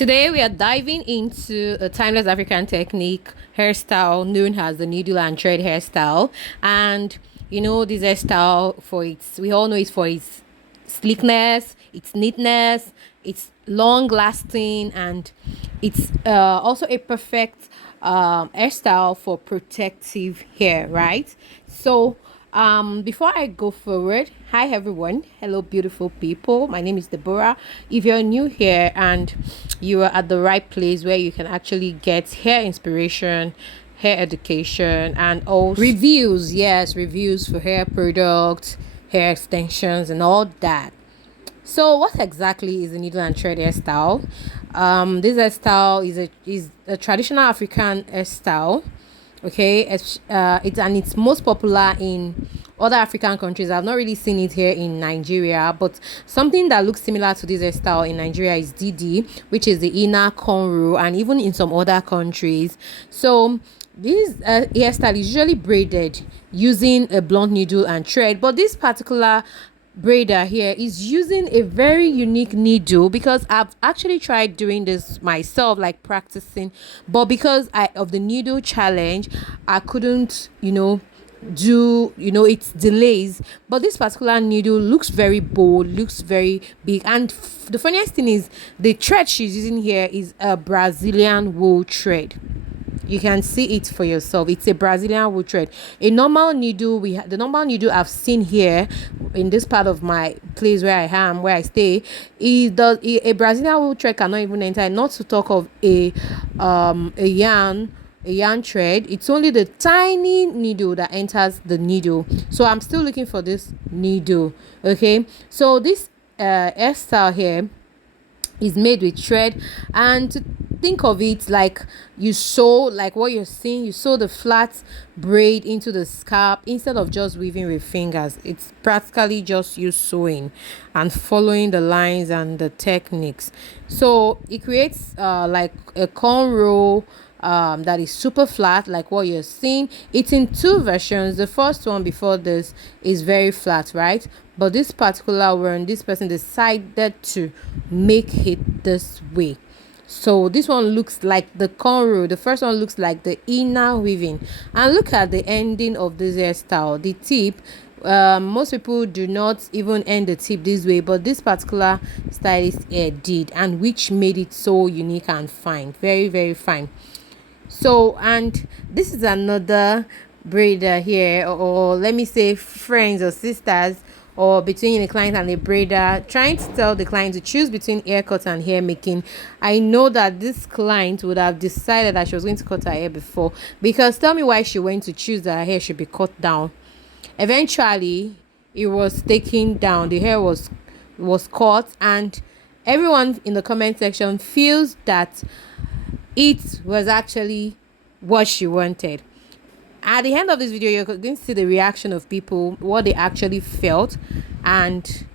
Today we are diving into a timeless African technique hairstyle known as the needle and thread hairstyle. And this hairstyle, we all know it's for its sleekness, its neatness, it's long lasting, and it's also a perfect hairstyle for protective hair, right? So before I go forward, hi everyone, hello beautiful people, my name is Deborah. If you're new here, and you are at the right place where you can actually get hair inspiration, hair education, and also reviews, yes, reviews for hair products, hair extensions, and all that. So what exactly is the needle and thread hairstyle? This hairstyle is a traditional African hairstyle. Okay, it's most popular in other African countries. I've not really seen it here in Nigeria, but something that looks similar to this hairstyle in Nigeria is Didi, which is the inner cornrow, and even in some other countries. So this hairstyle is usually braided using a blunt needle and thread, but this particular braider here is using a very unique needle, because I've actually tried doing this myself, like practicing, but because of the needle challenge, I couldn't do its delays. But this particular needle looks very bold, looks very big, and the funniest thing is the thread she's using here is a Brazilian wool thread. You can see it for yourself. It's a Brazilian wool thread. A normal needle, the normal needle I've seen here in this part of my place where I stay, a Brazilian wool thread cannot even enter, not to talk of a yarn thread. It's only the tiny needle that enters the needle. So I'm still looking for this needle. Okay, so this hairstyle here is made with thread, and think of it like you sew, like what you're seeing, you sew the flat braid into the scalp instead of just weaving with fingers. It's practically just you sewing and following the lines and the techniques. So it creates like a cornrow that is super flat, like what you're seeing. It's in two versions. The first one before this is very flat, right? But this particular one, this person decided to make it this way. So this one looks like the cornrow. The first one looks like the inner weaving. And look at the ending of this hairstyle. The tip, most people do not even end the tip this way, but this particular stylist here did, and which made it so unique and fine. Very, very fine. So, and this is another braider here, or let me say friends or sisters, or between the client and the braider, trying to tell the client to choose between haircut and hair making. I know that this client would have decided that she was going to cut her hair before, because tell me why she went to choose that her hair should be cut down. Eventually it was taken down, the hair was cut, and everyone in the comment section feels that it was actually what she wanted. At the end of this video, you're going to see the reaction of people, what they actually felt, and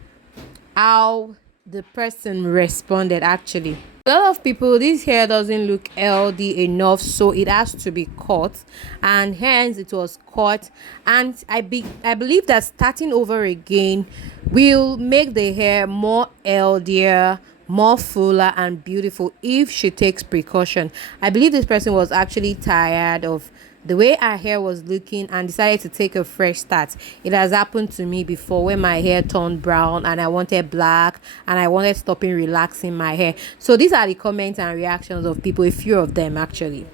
how the person responded. Actually, a lot of people, this hair doesn't look healthy enough, so it has to be cut, and hence it was cut. And I believe that starting over again will make the hair more healthier, more fuller and beautiful if she takes precaution. I believe this person was actually tired of the way her hair was looking and decided to take a fresh start. It has happened to me before, when my hair turned brown and I wanted black, and I wanted stopping relaxing my hair. So these are the comments and reactions of people, a few of them actually.